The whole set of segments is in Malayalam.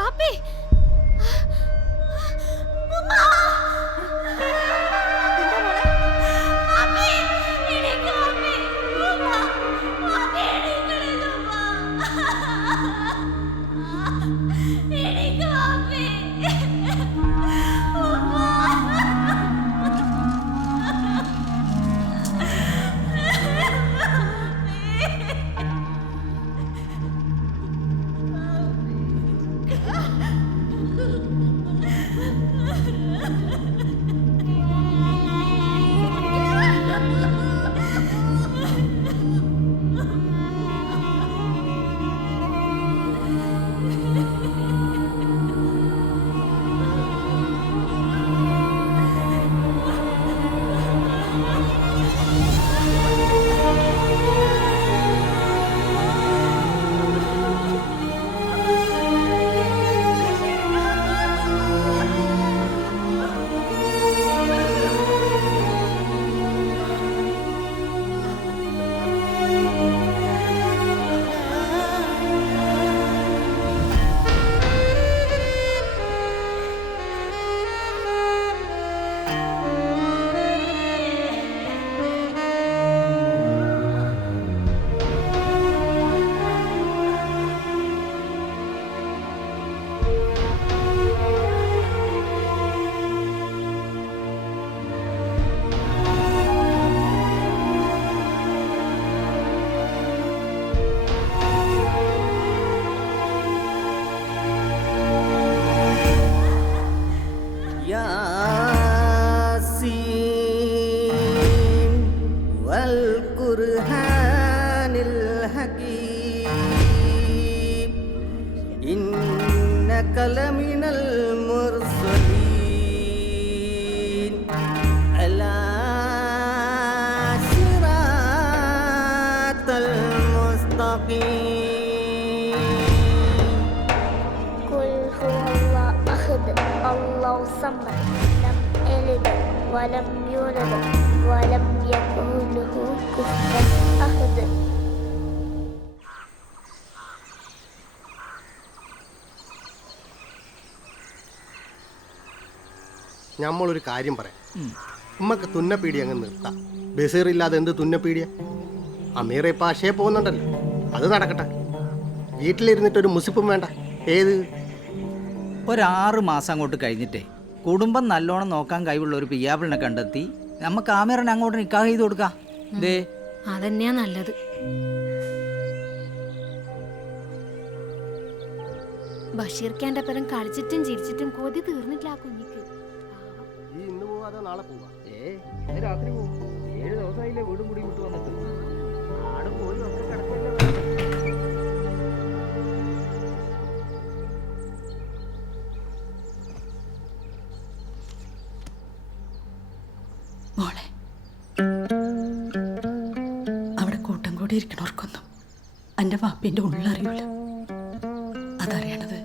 വാപ്പി لمن المرسلين على صراط المستقيم. قل هو الله أحد الله الصمد لم يلد ولم يولد ولم يكن له كفوا أحد. നമ്മളൊരു കാര്യം പറയാം, ഉമ്മക്ക് തുന്നപ്പീടി അങ്ങ് നിർത്താം. ബസീറില്ലാതെ എന്ത് തുന്നപ്പീടിയ? അമീർ ഇപ്പം അക്ഷയ പോകുന്നുണ്ടല്ലോ, അത് നടക്കട്ടെ. വീട്ടിലിരുന്നിട്ടൊരു മുസിപ്പും വേണ്ട. ഏത് 6 മാസം അങ്ങോട്ട് കഴിഞ്ഞിട്ടേ കുടുംബം നല്ലോണം നോക്കാൻ കഴിവുള്ള ഒരു പിയാപ്പിളിനെ കണ്ടെത്തി നമുക്ക് ആമീറിനെ അങ്ങോട്ട് നിക്കാഹ് ചെയ്ത് കൊടുക്കാം. ദേ അതന്നെയാ നല്ലത്. ബഷീർക്കാന്റെ പരം കളിച്ചിട്ടും ചിരിച്ചിട്ടും കൊതി തീർന്നില്ല ആ കുഞ്ഞിക്ക്. ഈ ഇന്ന് പോവാതെ നാളെ പോവാ? ഇന്ന് രാത്രി പോകും. 7 ദിവസമായില്ലേ വീടും കൂടി വിട്ടു വന്നിട്ട്. ആട് പോയി ഒക്കെ കിടക്കല്ലേ. മോളെ, അവിടെ കൂട്ടം കൂടി ഇരിക്കണവർക്കൊന്നും എൻ്റെ വാപ്പിൻ്റെ ഉള്ളറിയില്ല. അതറിയണത്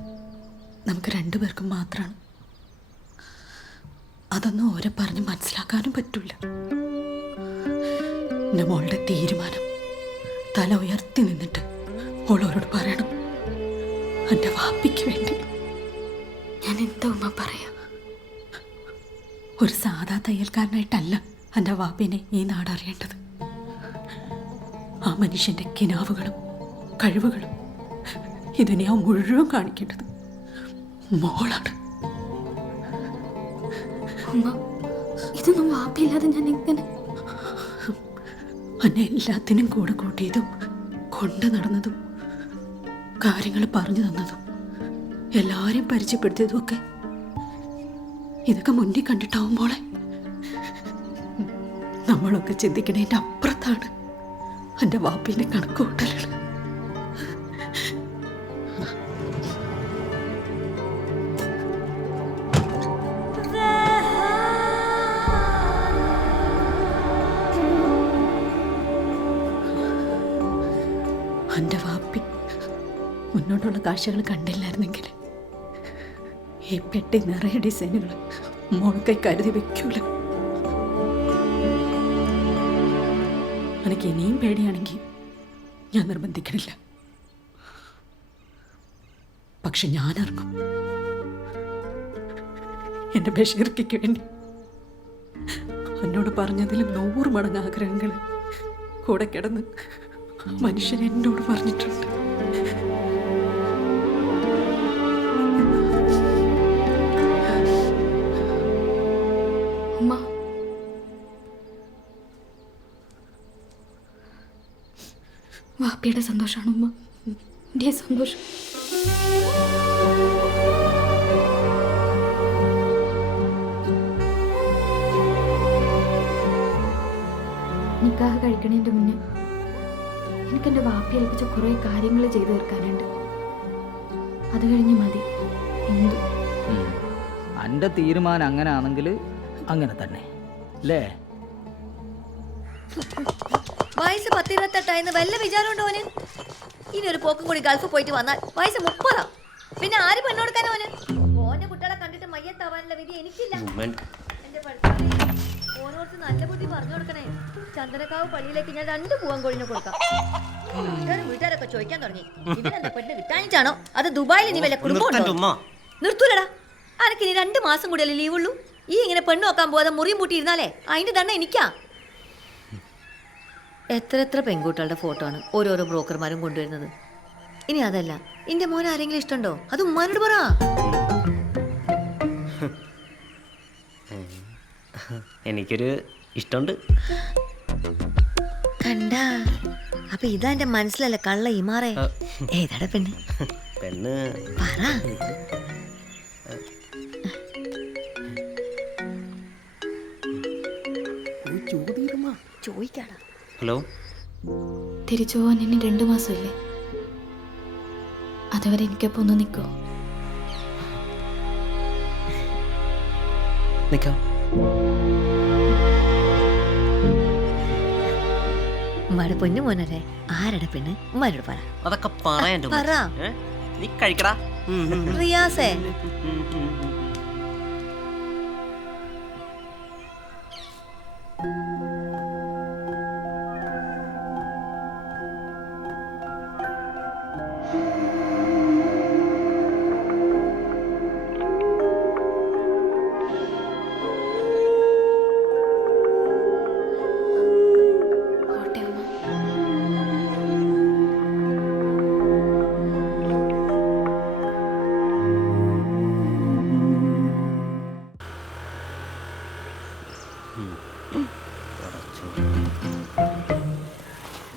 നമുക്ക് 2 പേർക്കും മാത്രമാണ്. അതൊന്നും ഓരെ പറഞ്ഞ് മനസ്സിലാക്കാനും പറ്റില്ല. എൻ്റെ മോളുടെ തീരുമാനം തല ഉയർത്തി നിന്നിട്ട് മോളോരോട് പറയണം, എൻ്റെ വാപ്പിക്ക് വേണ്ടി. ഞാൻ എന്താ ഉമ്മ പറയാ? ഒരു സാധാ തയ്യൽക്കാരനായിട്ടല്ല എൻ്റെ വാപ്പിനെ ഈ നാടറിയേണ്ടത്. ആ മനുഷ്യൻ്റെ കിനാവുകളും കഴിവുകളും ഇതിനെ ആ മുഴുവൻ കാണിക്കേണ്ടത് മോളാണ്. ഉമ്മ, ഇതൊന്നും വാപ്പില്ലാതെ ഞാൻ എങ്ങനെ? എന്നെ എല്ലാത്തിനും കൂടെ കൂട്ടിയതും കൊണ്ടു നടന്നതും കാര്യങ്ങൾ പറഞ്ഞു തന്നതും എല്ലാവരെയും പരിചയപ്പെടുത്തിയതും ഒക്കെ ഇതൊക്കെ മുന്നിൽ കണ്ടിട്ടാവും മോളെ. നമ്മളൊക്കെ ചിന്തിക്കണേൻ്റെ അപ്പുറത്താണ് എൻ്റെ വാപ്പിൻ്റെ കണക്ക് കൂട്ടലുകൾ. എൻ്റെ വാപ്പി മുന്നോട്ടുള്ള കാഴ്ചകൾ കണ്ടില്ലായിരുന്നെങ്കിൽ ഈ പെട്ടി നിറയെ ഡിസൈനുകൾ മോൾക്കൈ കരുതി വെക്കൂല. എനിക്ക് ഇനിയും പേടിയാണെങ്കിൽ ഞാൻ നിർബന്ധിക്കണില്ല. പക്ഷെ പക്ഷെ ഞാൻ ഇറങ്ങും എൻ്റെ ബഷീർക്കയ്ക്ക് വേണ്ടി. എന്നോട് പറഞ്ഞതിലും 100 മടങ്ങ് ആഗ്രഹങ്ങൾ കൂടെ കിടന്ന് മനുഷ്യൻ എന്നോട് പറഞ്ഞിട്ടുണ്ട്. ഉമ്മ, വാപ്പിയുടെ സന്തോഷമാണ് ഉമ്മ എൻ്റെ സന്തോഷം. നിക്കാഹ് കഴിക്കണതിൻ്റെ മുന്നേ എനിക്കെൻ്റെ വാപ്പി ഏൽപ്പിച്ച കുറേ കാര്യങ്ങൾ ചെയ്തു തീർക്കാനുണ്ട്. അത് കഴിഞ്ഞ് മതി എന്തു. എൻ്റെ തീരുമാനം അങ്ങനെ ആണെങ്കിൽ അങ്ങനെ തന്നെ അല്ലേ? വയസ്സ് 10-28 വല്ല വിചാരമുണ്ടോ അവന്? ഇനി ഒരു പോക്കും കൂടി ഗൾഫ് പോയിട്ട് വന്നാൽ വയസ്സ് 30. പിന്നെ ആര് പെണ്ണുകൊടുക്കാനോ അവന്? ഓന്റെ കുട്ടികളെ കണ്ടിട്ട് മയ്യത്താവാനുള്ള വിധി എനിക്കില്ല. എന്റെ പഠിത്തം ഓനോർത്ത് നല്ല ബുദ്ധി പറഞ്ഞു കൊടുക്കണേ. ചന്ദനക്കാവ് പള്ളിയിലേക്ക് ഞാൻ 2 പൂവൻ കോഴിനെ കൊടുക്കാം. വീട്ടുകാരൊക്കെ ചോദിക്കാൻ തുടങ്ങി, ഇതിനെന്താ പെണ്ണ് കിട്ടാനിട്ടാണോ അത് ദുബായിൽ നീ വല്ല കുടുംബം നിർത്തൂലടാ. അനക്ക് ഇനി 2 മാസം കൂടിയല്ലേ ലീവുള്ളൂ. ഈ ഇങ്ങനെ പെണ്ണ് നോക്കാൻ പോകാതെ മുറിയും പൂട്ടിയിരുന്നാലേ അതിന്റെ തന്നെ എനിക്കാ. എത്ര പെൺകുട്ടികളുടെ ഫോട്ടോ ആണ് ഓരോരോ ബ്രോക്കർമാരും കൊണ്ടുവരുന്നത്. ഇനി അതല്ല, എന്റെ മോൻ ആരെങ്കിലും ഇഷ്ടമുണ്ടോ? അത് ഉമ്മാനോട് പറ. എനിക്കൊരു ഇഷ്ടമുണ്ട്. കണ്ടാ, അപ്പൊ ഇതാ എന്റെ മനസ്സിലല്ല കള്ള ഇമാറേ. ഏതാടാ പെണ്ണ്? പെണ്ണ് പറ. ചോദിക്കാടാ. ഹലോ, തിരിച്ചു പോകാൻ ഇനി 2 മാസമില്ലേ? അതുവരെ എനിക്കൊപ്പം ഒന്ന് നിൽക്കുമോ? നിക്കാം. ഉമ്മാടെ പൊന്നു മോനല്ലേ? ആരുടെ പെണ്ണ്? ഉമ്മാരോട് പറ. അതൊക്കെ പറയാൻ പറ. നീ കഴിക്കടാ. റിയാസേ,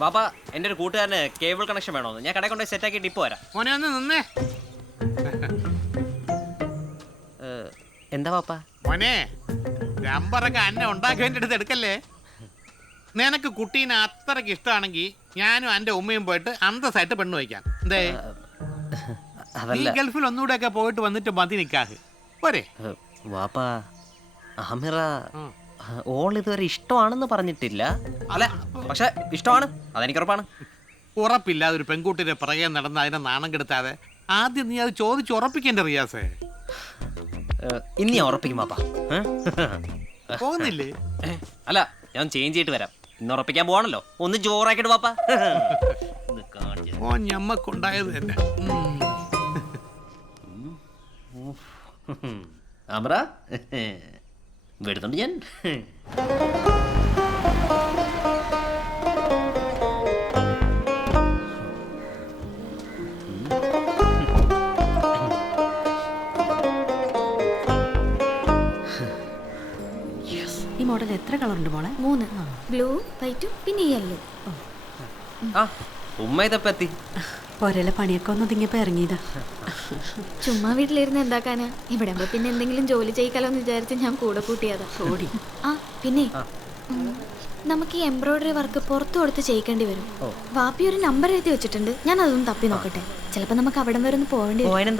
ബാബ, എൻ്റെ ഒരു കൂട്ടുകാരന് കേബിൾ കണക്ഷൻ വേണമെന്ന്. ഞാൻ കടയിൽ കൊണ്ടുപോയി സെറ്റാക്കിയിട്ട് ഇപ്പോൾ വരാം. മോനെ ഒന്ന് നിന്നേ. എന്താ പാപ്പ? മോനെ, നമ്പറൊക്കെ അന്നെ ഉണ്ടാക്കേണ്ട അടുത്ത് എടുക്കല്ലേ. നിനക്ക് കുട്ടീനെ അത്രയ്ക്ക് ഇഷ്ടമാണെങ്കിൽ ഞാനും എൻ്റെ ഉമ്മയും പോയിട്ട് അന്തസ്സായിട്ട് പെണ്ണ് വയ്ക്കാം. എന്തേ, നീ ഗൾഫിൽ ഒന്നുകൂടെ ഒക്കെ പോയിട്ട് വന്നിട്ട് മതി നിക്കാഹ് പോരെ. വാപ്പ, ആമിറ ഓൾ ഇതുവരെ ഇഷ്ടമാണെന്ന് പറഞ്ഞിട്ടില്ല. അല്ല, പക്ഷെ ഇഷ്ടമാണ്, അതെനിക്ക് ഉറപ്പാണ്. ഉറപ്പില്ലാതെ ഒരു പെൺകുട്ടിയുടെ പിറകെ നടന്ന് അതിനെ നാണം കെടുത്താതെ ആദ്യം നീ അത് ചോദിച്ച് ഉറപ്പിക്കേണ്ട റിയാസേ. ഇനി ഞാൻ ഉറപ്പിക്കും വാപ്പ. പോകുന്നില്ലേ? അല്ല, ഞാൻ ചേഞ്ച് ചെയ്തിട്ട് വരാം. ഇന്ന് ഉറപ്പിക്കാൻ പോവാണല്ലോ, ഒന്ന് ജോറാക്കിട്ട് വാപ്പ. ഓ, ഞമ്മക്കുണ്ടായത് തന്നെ. ആമിറ വരുന്നുണ്ട് ഞാൻ. ഈ മോഡൽ എത്ര കളറുണ്ട് മോളെ? 3, ബ്ലൂ, വൈറ്റും പിന്നെ യെല്ലോ. ആ, ഉമ്മ ഇതപ്പം എത്തി. പോരല്ലേ, പണിയൊക്കെ ഒന്ന് ഒതുങ്ങിയപ്പോ ഇറങ്ങിയതാ. ചുമ്മാ വീട്ടിലിരുന്ന് എന്താക്കാനാ? ഇവിടെ ആകുമ്പോ പിന്നെ എന്തെങ്കിലും ജോലി ചെയ്യിക്കാലോ എന്ന് വിചാരിച്ച് ഞാൻ കൂടെ കൂട്ടിയതാ. ഓടി. ആ പിന്നെ നമുക്ക് ഈ എംബ്രോയിഡറി വർക്ക് പുറത്തു കൊടുത്ത് ചെയ്യിക്കേണ്ടി വരും. വാപ്പി ഒരു നമ്പർ എഴുതി വെച്ചിട്ടുണ്ട്, ഞാൻ അതൊന്ന് തപ്പി നോക്കട്ടെ. ചിലപ്പോ നമുക്ക് അവിടം വരെ ഒന്ന് പോവേണ്ടി വരും.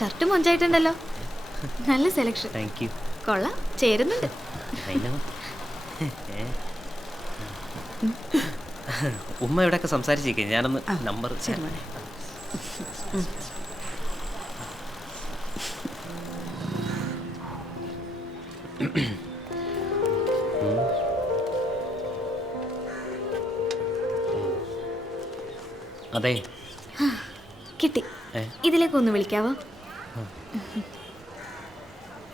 ഷർട്ട് മൊഞ്ചായിട്ടുണ്ടല്ലോ, നല്ല സെലക്ഷൻ. കൊള്ളാം, ചേരുന്നുണ്ട്. ഉമ്മ ഇവിടെയൊക്കെ സംസാരിച്ചേക്കെ, ഞാനൊന്ന് നമ്പർ. അതെ, കിട്ടി. ഇതിലേക്കൊന്ന് വിളിക്കാവോ?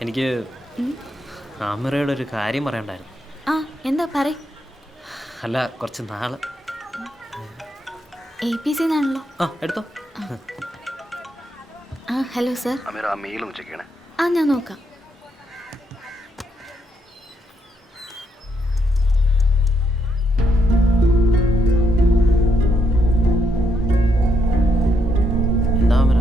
എനിക്ക് ആമിറയുടെ ഒരു കാര്യം പറയണ്ടായിരുന്നു. ആ എന്താ പറ. അല്ല, കുറച്ച് നാള്. APC എന്നാണല്ലോ. ആ എടുത്തോ. ആ ഹലോ സർ. ആ ഞാൻ നോക്കാം. എന്താ ആമിറ?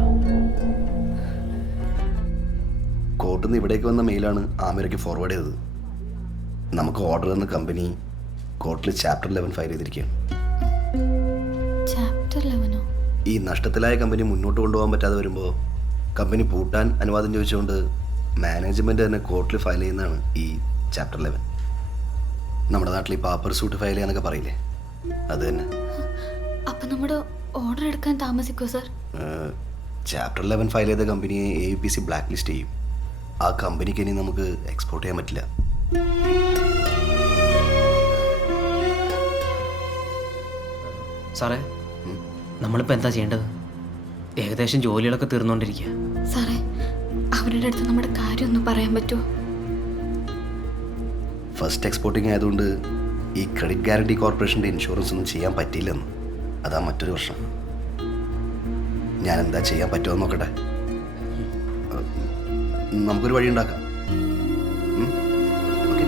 കോർട്ടിൽ നിന്ന് ഇവിടേക്ക് വന്ന മെയിലാണ് ആമിറയ്ക്ക് ഫോർവേഡ് ചെയ്തത്. നമുക്ക് ഓർഡർ തന്ന കമ്പനി കോർട്ടിൽ ചാപ്റ്റർ 11 ഫയൽ ചെയ്തിരിക്കുകയാണ്. ചാപ്റ്റർ 11? ഈ നഷ്ടത്തിലായ കമ്പനി മുന്നോട്ട് കൊണ്ടുപോകാൻ പറ്റാതെ വരുമ്പോൾ കമ്പനി പൂട്ടാൻ അനുവാദം ചോദിച്ചുകൊണ്ട് മാനേജ്മെൻറ്റ് തന്നെ കോർട്ടിൽ ഫയൽ ചെയ്യുന്നതാണ് ഈ ചാപ്റ്റർ 11. നമ്മുടെ നാട്ടിൽ ഈ പാപ്പർ സൂട്ട് ഫയൽ ചെയ്യാന്നൊക്കെ പറയില്ലേ, അത് തന്നെ. അപ്പം നമ്മുടെ ഓർഡർ എടുക്കാൻ താമസിക്കോ സർ? ചാപ്റ്റർ 11 ഫയൽ ചെയ്ത കമ്പനിയെ APC ബ്ലാക്ക് ലിസ്റ്റ് ചെയ്യും. ആ കമ്പനിക്ക് ഇനി നമുക്ക് എക്സ്പോർട്ട് ചെയ്യാൻ പറ്റില്ല. സാറേ, നമ്മളിപ്പോൾ എന്താ ചെയ്യേണ്ടത്? ഏകദേശം ജോലികളൊക്കെ തീർന്നുകൊണ്ടിരിക്കുക. സാറേ, അവരുടെ അടുത്ത് നമ്മുടെ കാര്യം ഒന്ന് പറയാൻ പറ്റുമോ? ഫസ്റ്റ് എക്സ്പോർട്ടിങ് ആയതുകൊണ്ട് ഈ ക്രെഡിറ്റ് ഗ്യാരണ്ടി കോർപ്പറേഷൻ്റെ ഇൻഷുറൻസ് ഒന്നും ചെയ്യാൻ പറ്റിയില്ലെന്ന്. അതാ മറ്റൊരു പ്രശ്നം. ഞാൻ എന്താ ചെയ്യാൻ പറ്റുമോ നോക്കട്ടെ. നമുക്കൊരു വഴി ഉണ്ടാക്കാം. ഓക്കെ.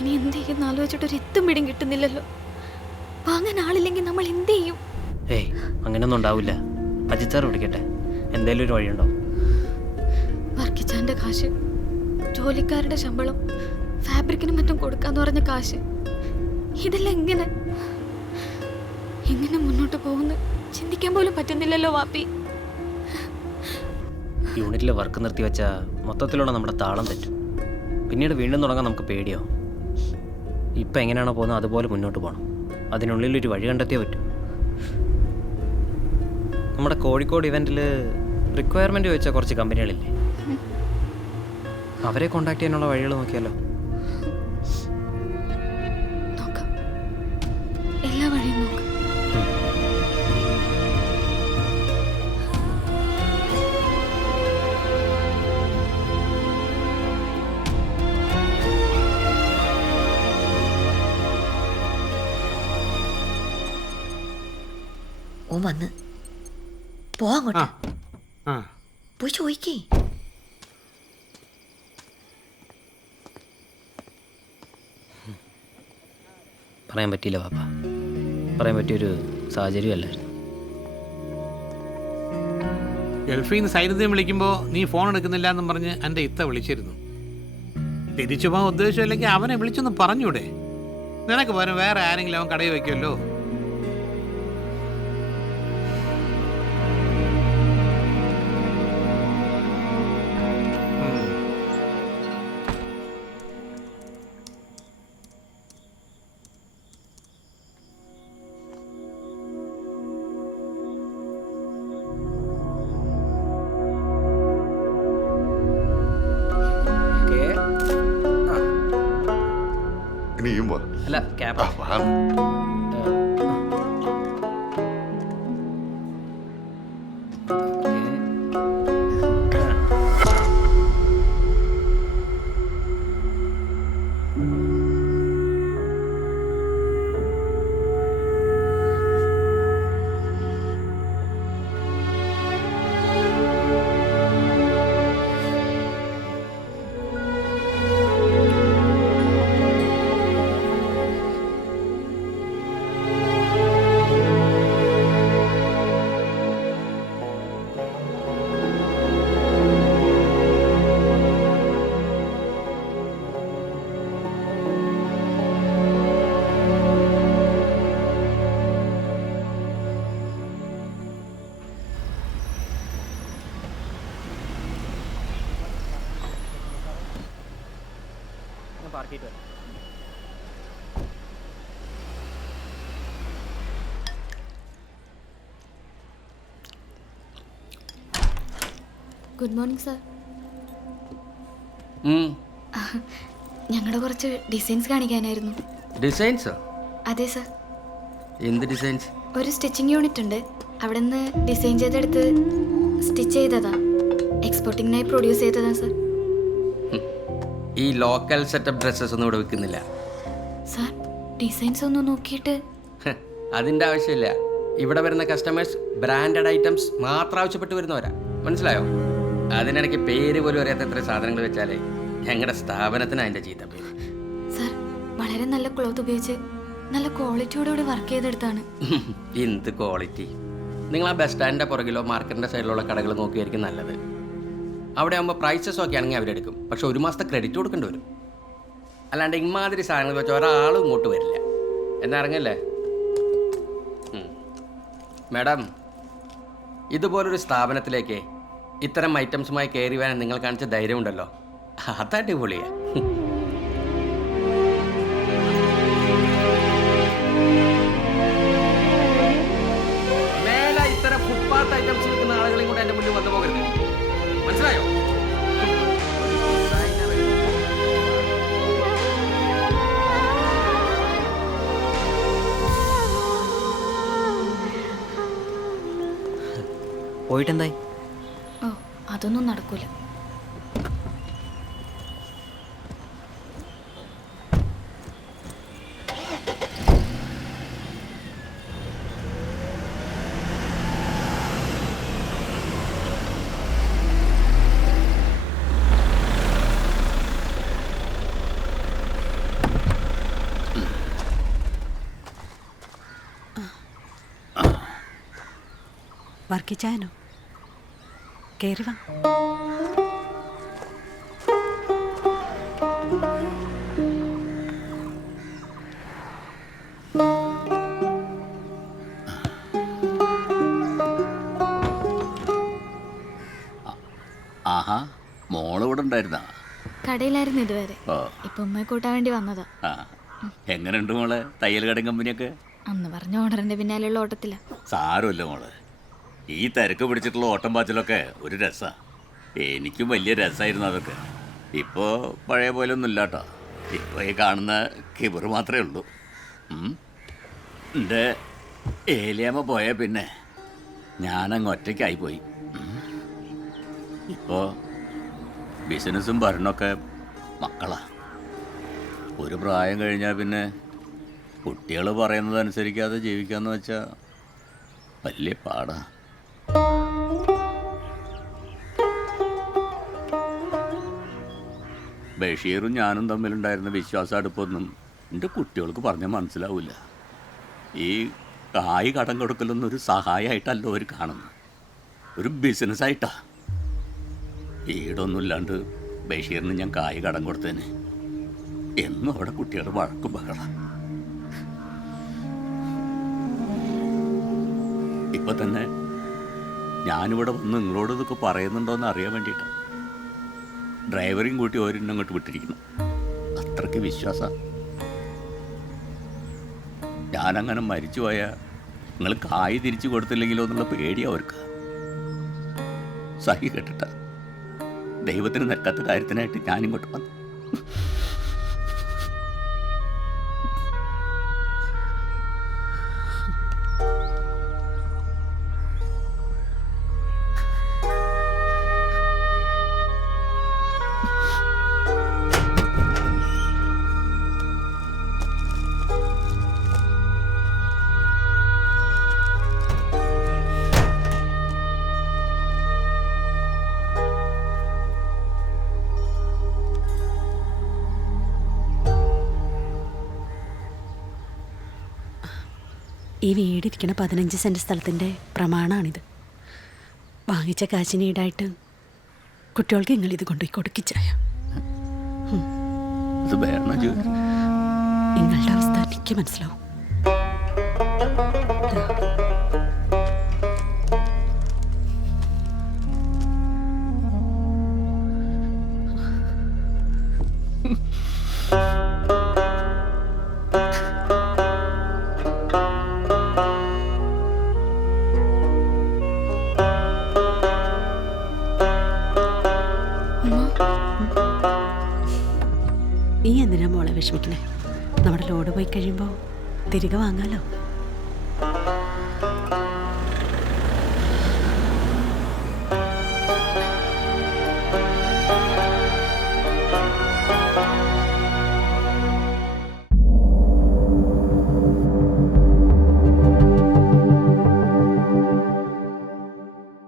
ഇനി എന്ത് ചെയ്യുന്ന ആലോചിച്ചിട്ടൊരു എത്തും പിടിയും കിട്ടുന്നില്ലല്ലോ. വാങ്ങാൻ ആളില്ലെങ്കിൽ നമ്മൾ എന്ത് ചെയ്യും? ഏയ്, അങ്ങനെയൊന്നും ഉണ്ടാവില്ല. അജിത് സാർ വിളിക്കട്ടെ, എന്തേലും ഒരു വഴിയുണ്ടോ? വർക്കിച്ചാൻ്റെ കാശ്, ജോലിക്കാരുടെ ശമ്പളം, ഫാബ്രിക്കിനും മറ്റും കൊടുക്കാന്ന് പറഞ്ഞ കാശ്, ഇതെല്ലാം എങ്ങനെ മുന്നോട്ട് പോകുന്നു ചിന്തിക്കാൻ പോലും പറ്റുന്നില്ലല്ലോ വാപ്പി. യൂണിറ്റിലെ വർക്ക് നിർത്തി വെച്ചാൽ മൊത്തത്തിലുള്ള നമ്മുടെ താളം തെറ്റും. പിന്നീട് വീണ്ടും തുടങ്ങാൻ നമുക്ക് പേടിയോ. ഇപ്പം എങ്ങനെയാണോ പോകുന്നത് അതുപോലെ മുന്നോട്ട് പോകണം. അതിനുള്ളിലൊരു വഴി കണ്ടെത്തിയേ പറ്റൂ. നമ്മുടെ കോഴിക്കോട് ഇവൻറ്റിൽ റിക്വയർമെൻറ്റ് ചോദിച്ച കുറച്ച് കമ്പനികളില്ലേ, അവരെ കോൺടാക്ട് ചെയ്യാനുള്ള വഴികൾ നോക്കിയാലോ? നോക്കാം, എല്ലാ വഴിയും നോക്കാം. ഓ വന്ന് പോവാങ്ങോട്ട്. ആ പോയി ചോദിക്കേ. പറയാൻ പറ്റിയില്ല പാപ്പ, പറയാൻ പറ്റിയൊരു സാഹചര്യം അല്ലായിരുന്നു. ഗൾഫിൽ നിന്ന് സൈന്യത്തെ വിളിക്കുമ്പോൾ നീ ഫോൺ എടുക്കുന്നില്ല എന്നും പറഞ്ഞ് എൻ്റെ ഇത്ത വിളിച്ചിരുന്നു. തിരിച്ചു പോകാൻ ഉദ്ദേശമില്ലെങ്കിൽ അവനെ വിളിച്ചൊന്ന് പറഞ്ഞൂടെ? നിനക്ക് പകരം വേറെ ആരെങ്കിലും അവൻ കടയിൽ വയ്ക്കുമല്ലോ. അല്ല, ക്യാബ് പാർക്കിയിട്ട് വരാം. Good morning sir. ഞങ്ങളുടെ കുറച്ച് ഡിസൈൻസ് കാണിക്കാനായിരുന്നു. ഡിസൈൻസോ? അതെ സർ. എന്ത് ഡിസൈൻസ്? ഒരു സ്റ്റിച്ചിങ് യൂണിറ്റ് ഉണ്ട്, അവിടെ നിന്ന് ഡിസൈൻ ചെയ്തെടുത്ത് സ്റ്റിച്ച് ചെയ്തതാ. എക്സ്പോർട്ടിങ്ങിനായി പ്രൊഡ്യൂസ് ചെയ്തതാ സർ. ഈ ലോക്കൽ സെറ്റപ്പ് ഡ്രസ്സസ് ഒന്നും ഇവിടെ വിൽക്കുന്നില്ല സാർ. ഡിസൈൻസ് ഒന്ന് നോക്കിയിട്ട്. അതിൻ്റെ ആവശ്യമില്ല. ഇവിടെ വരുന്ന കസ്റ്റമേഴ്സ് ബ്രാൻഡഡ് ഐറ്റംസ് മാത്രം ആവശ്യപ്പെട്ട് വരുന്നവരാ, മനസ്സിലായോ? അതിനിടയ്ക്ക് പേര് പോലും അറിയാത്ത എത്ര സാധനങ്ങൾ വെച്ചാലേ ഞങ്ങളുടെ സ്ഥാപനത്തിന് അതിൻ്റെ ചീത്ത പേര്. സാർ, വളരെ നല്ല ക്ലോത്ത് ഉപയോഗിച്ച് നല്ല ക്വാളിറ്റിയോടുകൂടി വർക്ക് ചെയ്തെടുത്താണ്. എന്ത് ക്വാളിറ്റി? നിങ്ങൾ ആ ബസ് സ്റ്റാൻഡിൻ്റെ പുറകിലോ മാർക്കറ്റിൻ്റെ സൈഡിലുള്ള കടകൾ നോക്കിയായിരിക്കും നല്ലത്. അവിടെ ആകുമ്പോൾ പ്രൈസസ് ഒക്കെ ആണെങ്കിൽ അവരെടുക്കും, പക്ഷെ 1 മാസത്തെ ക്രെഡിറ്റ് കൊടുക്കേണ്ടി വരും. അല്ലാണ്ട് ഇമാതിരി സാധനങ്ങൾ വെച്ചാൽ ഒരാളും ഇങ്ങോട്ട് വരില്ല. എന്നാ ഇറങ്ങല്ലേ? മാഡം, ഇതുപോലൊരു സ്ഥാപനത്തിലേക്ക് ഇത്തരം ഐറ്റംസുമായി കയറി വരാൻ നിങ്ങൾ കാണിച്ച ധൈര്യമുണ്ടല്ലോ, അതടിപൊളിയാ. മേലെ ഇത്തരം ഫുട്പാത്ത് ഐറ്റംസ് വിൽക്കുന്ന ആളുകളെയും കൂടെ എൻ്റെ മുന്നിൽ വന്നു പോകരുത്, മനസ്സിലായോ? പോയിട്ടെന്തായി? ഓ, അതൊന്നും നടക്കൂല. വർക്കിച്ചായനോ? കയറി വാ. ആഹാ, മോള് ഇവിടെ ഉണ്ടായിരുന്നാ? കടയിലായിരുന്നു ഇതുവരെ. ഇപ്പൊ ഉമ്മയെ കൂട്ടാൻ വേണ്ടി വന്നതാ. എങ്ങനെയുണ്ട് മോളെ തയ്യൽ കട കമ്പനിയൊക്കെ? അന്ന് പറഞ്ഞ ഓർഡറിന്റെ പിന്നാലെയുള്ള ഓട്ടത്തില്ല. സാരമില്ല മോളെ, ഈ തിരക്ക് പിടിച്ചിട്ടുള്ള ഓട്ടം പാച്ചിലൊക്കെ ഒരു രസാ. എനിക്കും വലിയ രസമായിരുന്നു അതൊക്കെ. ഇപ്പോൾ പഴയ പോലെ ഒന്നും ഇല്ല കേട്ടോ. ഇപ്പോൾ ഈ കാണുന്ന കിബർ മാത്രമേ ഉള്ളൂ. എൻ്റെ ഏലിയാമ്മ പോയാൽ പിന്നെ ഞാനങ്ങ് ഒറ്റയ്ക്കായിപ്പോയി. ഇപ്പോൾ ബിസിനസ്സും ഭരണമൊക്കെ മക്കളാ. ഒരു പ്രായം കഴിഞ്ഞാൽ പിന്നെ കുട്ടികൾ പറയുന്നതനുസരിക്കാതെ ജീവിക്കാന്ന് വെച്ചാൽ വലിയ പാടാ. ബഷീറും ഞാനും തമ്മിലുണ്ടായിരുന്ന വിശ്വാസടുപ്പൊന്നും എൻ്റെ കുട്ടികൾക്ക് പറഞ്ഞാൽ മനസ്സിലാവില്ല. ഈ കായ് കടം കൊടുക്കലൊന്നും ഒരു സഹായമായിട്ടല്ല അവർ കാണുന്നത്, ഒരു ബിസിനസ്സായിട്ടാ. വീടൊന്നും ഇല്ലാണ്ട് ബഷീറിന് ഞാൻ കായ് കടം കൊടുത്തേന് എന്നും അവിടെ കുട്ടികൾ വഴക്കും ബഹളാം. ഇപ്പം തന്നെ ഞാനിവിടെ വന്ന് നിങ്ങളോട് ഇതൊക്കെ പറയുന്നുണ്ടോയെന്ന് അറിയാൻ വേണ്ടിയിട്ടാണ് ഡ്രൈവറേയും കൂട്ടി ഓരോന്നും അങ്ങോട്ട് വിട്ടിരിക്കുന്നു. അത്രയ്ക്ക് വിശ്വാസം. ഞാനങ്ങനെ മരിച്ചു പോയാൽ നിങ്ങൾ കായ് തിരിച്ചു കൊടുത്തില്ലെങ്കിലോ എന്നുള്ള പേടിയാണ് അവർക്ക്. സഹി കേട്ടിട്ട ദൈവത്തിന് നിൽക്കാത്ത കാര്യത്തിനായിട്ട് ഞാനിങ്ങോട്ട് വന്നു. ഈ വീടിരിക്കണ 15 സെൻറ്റ് സ്ഥലത്തിൻ്റെ പ്രമാണമാണിത്. വാങ്ങിച്ച കാശിന് ഈടായിട്ട് കുട്ടികൾക്ക് നിങ്ങളിത് കൊണ്ടുപോയി കൊടുക്കിച്ചായ. നിങ്ങളുടെ അവസ്ഥ എനിക്ക് മനസ്സിലാവും. നീ എന്തിനാ മോളെ വിഷമിക്കണേ? നമ്മുടെ ലോഡ് പോയി കഴിയുമ്പോൾ തിരികെ വാങ്ങാലോ.